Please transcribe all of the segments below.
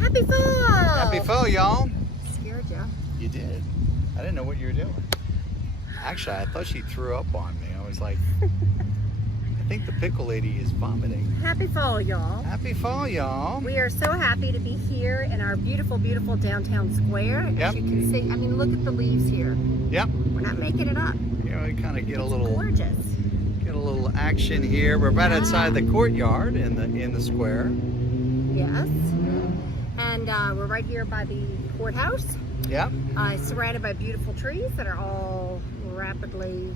Happy fall! Happy fall, y'all. Scared you. You did. I didn't know what you were doing. Actually, I thought she threw up on me. I was like, I think the pickle lady is vomiting. Happy fall, y'all. Happy fall, y'all. We are so happy to be here in our beautiful, beautiful downtown square. Yep. As you can see, I mean, look at the leaves here. Yep. We're not making it up. You know, we kind of get a It's little gorgeous. action here. We're right outside the courtyard in the square. Yes. And we're right here by the courthouse. Yep. Surrounded by beautiful trees that are all rapidly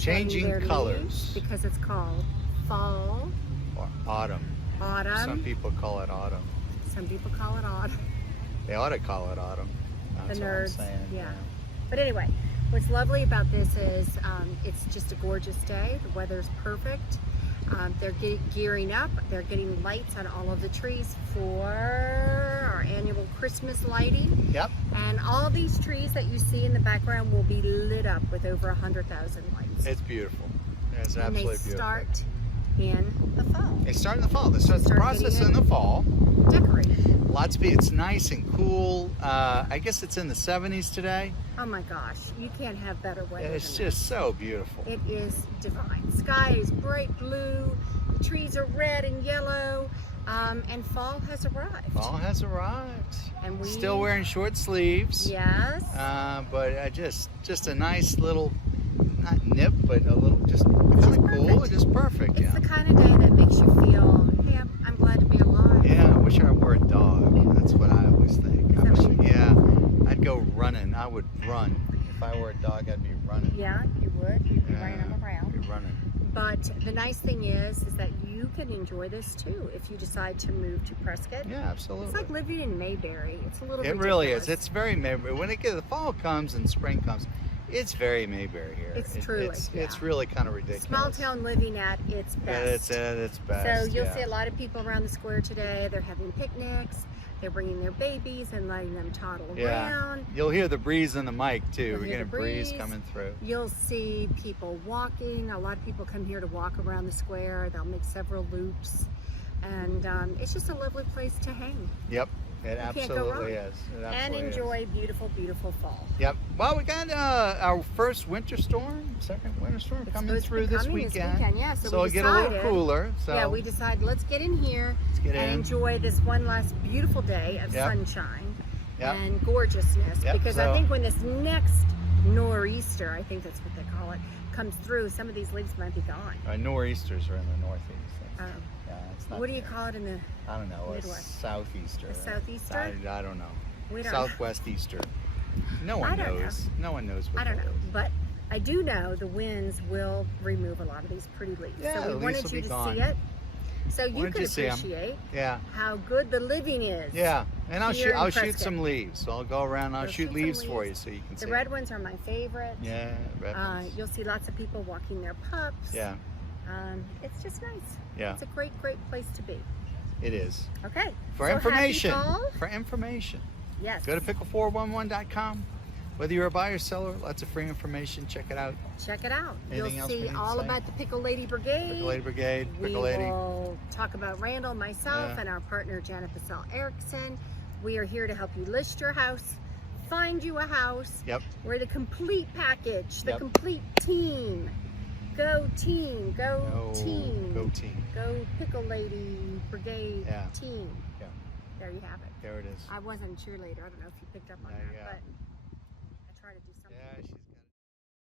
Changing their colors. leaves because it's called fall, Or autumn. autumn. Some people call it autumn. Some people call it autumn. They ought to call it autumn. That's The what I'm nerds, saying. yeah. But anyway, what's lovely about this is it's just a gorgeous day. The weather's perfect. They're gearing up. They're getting lights on all of the trees for our annual Christmas lighting. Yep. And all these trees that you see in the background will be lit up with over 100,000 lights. It's beautiful. It's And absolutely they beautiful. start in the fall. They start in the fall. They start the Start process getting in the fall. Decorated. Lots of it's nice and cool. I guess it's in the 70s today. Oh my gosh, you can't have better weather It's than just so beautiful. this. It is divine. Sky is bright blue. The trees are red and yellow. And fall has arrived. Fall has arrived. And we Still wearing short sleeves. Yes. But just a nice little, not nip, but a little just kind of cool. perfect. Just perfect. It's Yeah. the kind of day that makes you feel, hey, I'm glad to be alive. Yeah. I wish I were a dog. That's what I always think. Is that what you think? Yeah. I'd go running. I would run. If I were a dog, I'd be running. Yeah, you would. You'd be Yeah, running them around. I'd be running. But the nice thing is that you can enjoy this too if you decide to move to Prescott. Yeah, absolutely. It's like living in Mayberry. It's a little It really is. It's very Mayberry. When the fall comes and spring comes, it's very Mayberry here. It's truly, It's really kind of ridiculous. small town living at its best. At its best. So you'll yeah. see a lot of people around the square today. They're having picnics. They're bringing their babies and letting them toddle Yeah. around. You'll hear the breeze in the mic too. You'll We're hear getting the a breeze breeze. coming through. You'll see people walking. A lot of people come here to walk around the square. They'll make several loops. And it's just a lovely place to hang Yep, it can't go absolutely wrong. is. It and absolutely is. enjoy beautiful, beautiful fall. Yep. Well, we got our first winter storm, second winter storm It's coming supposed to through be this coming weekend. yeah. So it'll we get a little decided- cooler. So Yeah, we decided let's get in here let's get and in. enjoy this one last beautiful day of Yep. sunshine Yep. and gorgeousness. Yep, Because so- I think when this next nor'easter, I think that's what they call it, comes through, some of these leaves might be gone. Nor'easters are in the northeast. Um, Yeah, it's not what do you here. call it in the I don't know. Midwest? A southeaster. A southeaster? I don't know. We don't Southwest easter. No one I don't knows. No one knows what I don't that know, is. but I do know the winds will remove a lot of these pretty leaves. Yeah, so the we leaves wanted will you be to gone. see it, so you Wanted can you to see 'em. appreciate Yeah. how good the living is. Yeah. And I'll Here in shoot Prescott. some leaves. So I'll go around. I'll Go shoot shoot some leaves for you leaves. so you can see. The red ones are my favorite. Yeah, red ones. You'll see lots of people walking their pups. Yeah, It's just nice. yeah, It's a great, great place to be. it is. Okay. For so information, happy fall. for information, Yes. go to pickle411.com. Whether you're a buyer or seller, lots of free information. Check it out. Check it out. Anything You'll else we see need to all say? about the Pickle Lady Brigade. Pickle Lady Brigade, We Pickle Lady. will talk about Randall, myself, Yeah. and our partner Janet Bissell Erickson. We are here to help you list your house, find you a house. Yep. We're the complete package, the Yep. complete team. Go team, go team. Go team. Go Pickle Lady Brigade Yeah. team. Yeah. There you have it. There it is. I wasn't a cheerleader. I don't know if you picked up on There that, you go. but